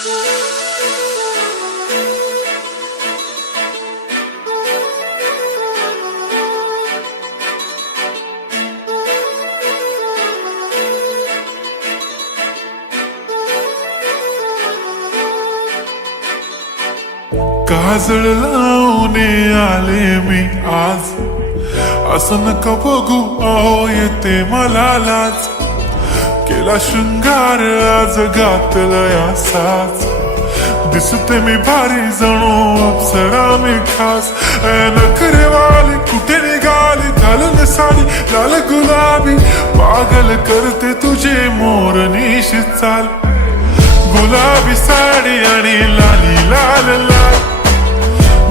काजळ लावून आले मी आज, असं नका बघू अहो येते मला लाज. केला शृंगार आज घातलाय असाच, दिसते मी भारी जणू अप्सरा मी खास. नखरेवाली कुठे निघाली घालून साडी लाल गुलाबी, पागल करते तुझे मोरनीश चाल. गुलाबी साडी आणि लाली लाल लाल,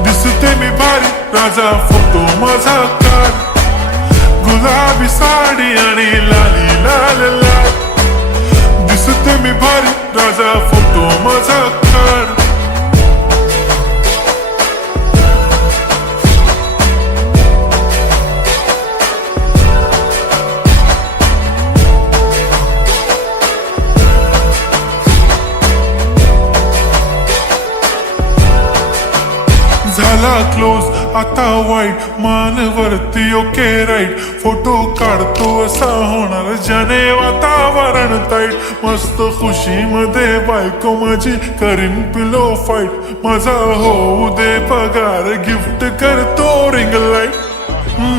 दिसते मी भारी राजा फोटो माझा काढ. गुलाबी साडी आणि लाली लाल लाल, दिसते मी भारी राजा फोटो माझा काढ. झाला क्लोज आता वाईट, मानवरती ओके राईट. फोटो काढतो असा होणार ज्याने वातावरण ताईट. मस्त खुशी मध्ये बायको माझी करीन पिलो फाईट. माझा होऊ दे पगार गिफ्ट करतो रिंग लाईट.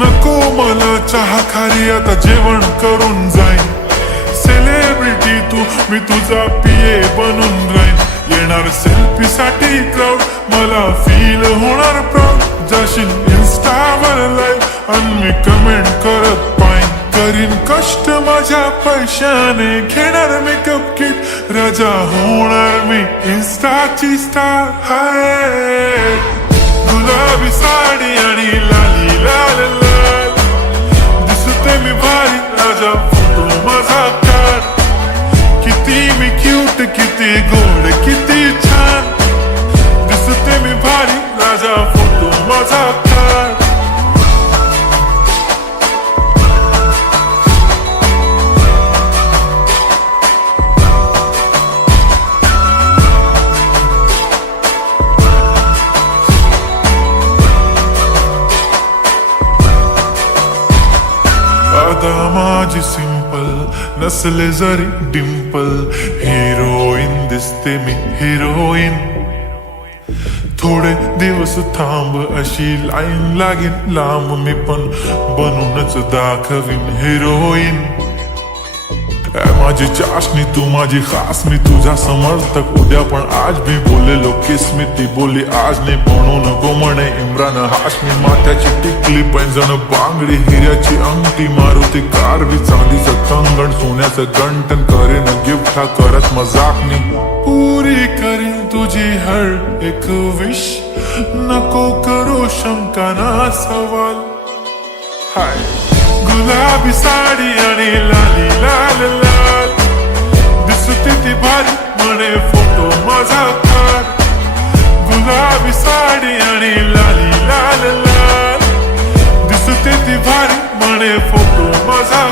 नको मला चहा खारी आता जेवण करून जाईन. सेलिब्रिटी तू मी तुझा पिये बनून राहीन. येणार सेल्फी साठी क्राऊड मला फील होणार प्राऊड. जाशील इन्स्टावर लाईव्ह आणि मी कमेंट करत पाईन. करीन कष्ट माझ्या पैशाने घेणार मेकअप किट. राजा होणार मी इन्स्टाची स्टार. हाय गुलाबी साडी आणि लाली लाल लाल, दिसते मी भारी राजा फोटो माझा काढ. किती मी क्यूट किती गोड किती छान, दिसते मी भारी राजा फोटो माझा काढ. आता माझी सिंपल नसले जरी डिंपल, हिरोईन दिसते मी हिरोईन. थोडे दिवस थांब अशी लाईन लागेल लांब, मी पण बनूनच दाखवीन हिरोईन. माझी चाशनी तू माझी खास, मी तुझा समर्थक उद्या पण आज भी बोलेलो किस मी. ती बोली आज नाही बनून नको म्हणे इम्रान हाशमी. माथ्याची टिकली पैंजण बांगडी हिऱ्याची अंगठी, मारुती कारवी चांदीचं कंगण सोन्याचं गंटन. करीन गिफ्ट हा करत मजाकनी, पुरी करीन तुझी हर एक विश. नको करू शंका ना सवाल. हाय गुलाबी साडी आणि लाली लाल लाल, दिसते ती भारी म्हणे फोटो माझा काढ. गुलाबी साडी आणि लाली लाल लाल, दिसते ती भारी म्हणे फोटो माझा.